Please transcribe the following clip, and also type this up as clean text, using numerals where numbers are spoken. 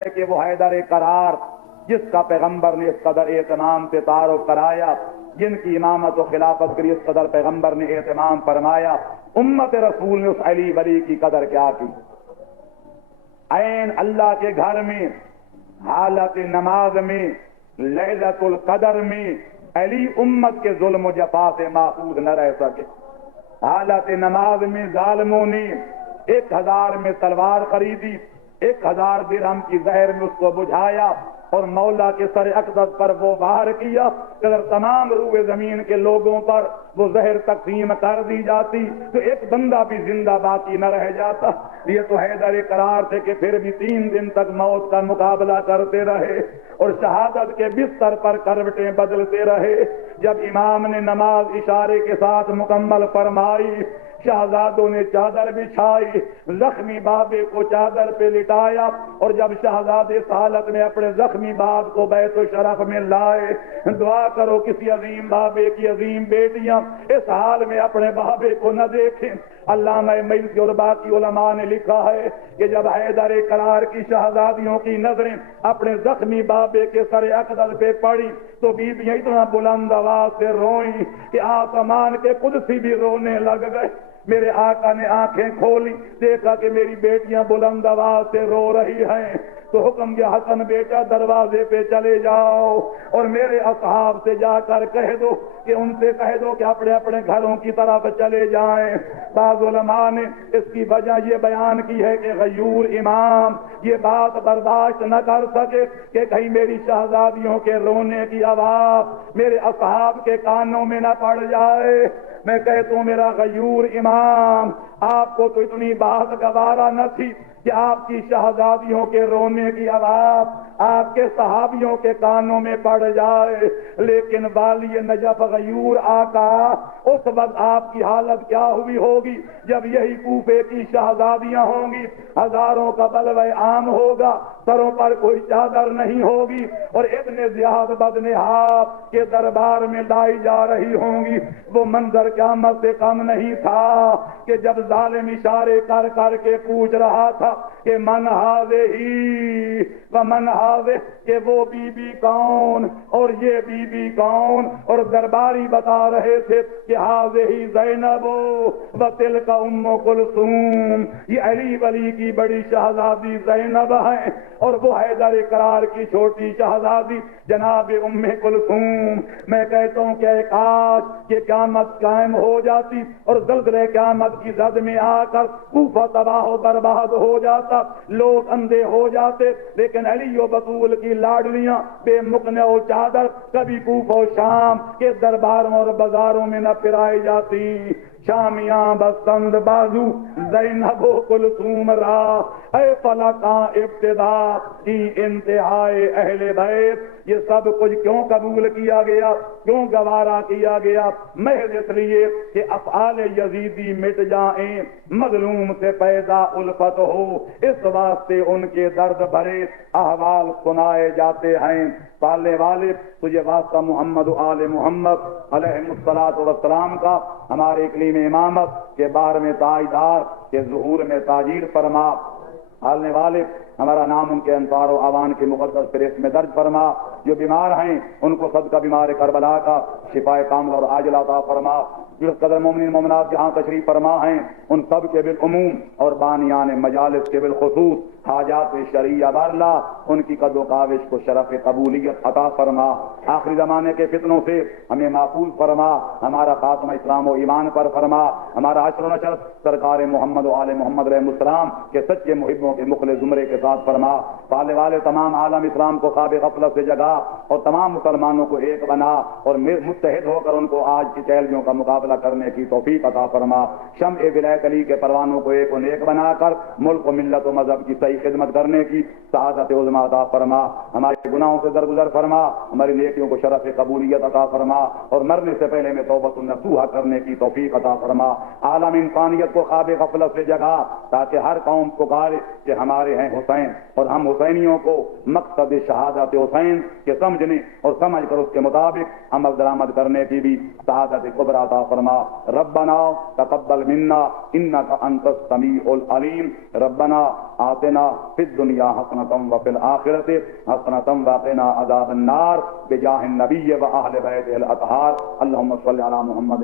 کہ وہ حیدر قرار جس کا پیغمبر نے اس قدر اہتمام سے تعارف کرایا، جن کی امامت و خلافت کے لیے اس قدر پیغمبر نے اہتمام فرمایا، امت رسول نے اس علی ولی کی قدر کیا کی؟ عین اللہ کے گھر میں حالت نماز میں لیلۃ القدر میں علی امت کے ظلم و جفا سے محفوظ نہ رہ سکے۔ حالت نماز میں ظالموں نے 1000 میں تلوار خریدی، 1000 درہم کی زہر میں اس کو بجھایا اور مولا کے سر اقدس پر وہ وار کیا کہ اگر تمام روئے زمین کے لوگوں پر وہ زہر تقسیم کر دی جاتی تو ایک بندہ بھی زندہ باقی نہ رہ جاتا۔ یہ تو حیدر قرار تھے کہ پھر بھی 3 دن تک موت کا مقابلہ کرتے رہے اور شہادت کے بستر پر کروٹیں بدلتے رہے۔ جب امام نے نماز اشارے کے ساتھ مکمل فرمائی، شہزادوں نے چادر بچھائی، زخمی بابے کو چادر پہ لٹایا، اور جب شہزادے اس حالت میں اپنے زخمی باب کو بیت الشرف میں لائے، دعا کرو کسی عظیم بابے کی عظیم بیٹیاں اس حال میں اپنے بابے کو نہ دیکھیں۔ علامہ ملکی اور باقی علماء نے لکھا ہے کہ جب حیدر قرار کی شہزادیوں کی نظریں اپنے زخمی بابے کے سر اقدس پہ پڑی تو بیویاں اتنا بلند آواز سے روئیں کہ آسمان کے قدسی بھی رونے لگ گئے۔ میرے آقا نے آنکھیں کھولی، دیکھا کہ میری بیٹیاں بلند آواز سے رو رہی ہیں، تو حکم دیا حسن بیٹا دروازے پہ چلے جاؤ اور میرے اصحاب سے جا کر کہہ دو کہ ان سے کہہ دو کہ اپنے اپنے گھروں کی طرف چلے جائیں۔ بعض علماء نے اس کی وجہ یہ بیان کی ہے کہ غیور امام یہ بات برداشت نہ کر سکے کہ کہیں میری شہزادیوں کے رونے کی آواز میرے اصحاب کے کانوں میں نہ پڑ جائے۔ میں کہتا ہوں میرا غیور امام، آپ کو تو اتنی بات گوارا نہ تھی کہ آپ کی شہزادیوں کے رونے کی آواز آپ کے صحابیوں کے کانوں میں پڑ جائے، لیکن والی نجف غیور آقا اس وقت آپ کی حالت کیا ہوئی ہوگی جب یہی کوفے کی شہزادیاں ہوں گی، ہزاروں کا بلوہ عام ہوگا، سروں پر کوئی چادر نہیں ہوگی اور ابن زیاد بدنہاد کے دربار میں لائی جا رہی ہوں گی۔ وہ منظر قیامت سے کم نہیں تھا کہ جب ظالم اشارے کر کر کے پوچھ رہا تھا کہ من ہی و من ہاوے، کہ وہ بی بی کون اور یہ بی بی کون، اور درباری بتا رہے تھے کہ ہی زینب و تلک ام کلثوم، یہ علی ولی کی بڑی شہزادی زینب ہے اور وہ حیدر قرار کی چھوٹی شہزادی جناب ام کلثوم۔ میں کہتا ہوں کہ کاش کہ قیامت قائم ہو جاتی اور زلزلہ قیامت کی زد میں آ کر کوفہ تباہ و برباد ہو جاتا، لوگ اندھے ہو جاتے، لیکن علی و بطول کی لاڈلیاں بے مقنع و چادر کبھی کوفہ و شام کے درباروں اور بازاروں میں نہ پھرائی جاتی۔ شامیاں بستند بازو زینب و کلثوم را، اے فلکاں ابتدا کی انتہائے اہل بیت۔ یہ سب کچھ کیوں قبول کیا گیا، کیوں گوارا کیا گیا؟ محض اس لیے کہ افعال یزیدی مٹ جائیں، مظلوم سے پیدا الفت ہو، اس واسطے ان کے درد بھرے احوال سنائے جاتے ہیں۔ پالنے والے تجھے واسطہ محمد و آل محمد علیہ الصلوۃ والسلام کا، ہمارے اقلیم امامت کے بار میں تاجدار کے ظہور میں تاجیر فرما۔ پالنے والے ہمارا نام ان کے انصار و اعوان کی مقدس فہرست میں درج فرما۔ جو بیمار ہیں ان کو صدقہ بیمار کربلا کا شفائے کاملہ اور عاجلہ عطا فرما۔ جس قدر مومنین مومنات جہاں تشریف فرما ہیں ان سب کے بالعموم اور بانیان مجالس کے بالخصوص حاجات شرعیہ بارلا ان کی قد و کاوش کو شرف قبولیت عطا فرما۔ آخری زمانے کے فتنوں سے ہمیں محفوظ فرما، ہمارا خاتمہ اسلام و ایمان پر فرما، ہمارا حشر و نشر سرکار محمد و آل محمد علیہ السلام کے سچے محبوں کے مخلص زمرے کے ساتھ فرما۔ پالنے والے تمام عالم اسلام کو خواب غفلت سے جگا اور تمام مسلمانوں کو ایک بنا اور متحد ہو کر ان کو آج کی چیلنجوں کا مقابلہ کرنے کی توفیق عطا فرما۔ شمع ولایت علی کے پروانوں کو ایک و نیک بنا کر ملک و ملت و مذہب کی صحیح خدمت کرنے کی سعادت عظمیٰ عطا فرما۔ ہمارے گناہوں سے درگزر فرما، ہماری نیکیوں کو شرف قبولیت عطا فرما اور مرنے سے پہلے میں توبۃ النصوحہ کرنے کی توفیق عطا فرما۔ عالم انسانیت کو خواب غفلت سے جگا تاکہ ہر قوم پکارے کہ ہمارے ہیں حسین اور ہم حسین حسینیوں کو مقصد شہادت حسین کے سمجھنے اور سمجھ کر اس کے مطابق عمل درآمد کرنے کی بھی سعادت کبریٰ عطا فرما. ربنا تقبل منا انک انت السمیع العلیم. ربنا آتنا فی الدنیا حسنۃ وفی الآخرۃ حسنۃ وقنا عذاب النار بجاہ النبی و اہل بیتہ الاطہار. اللہم صل علی محمد.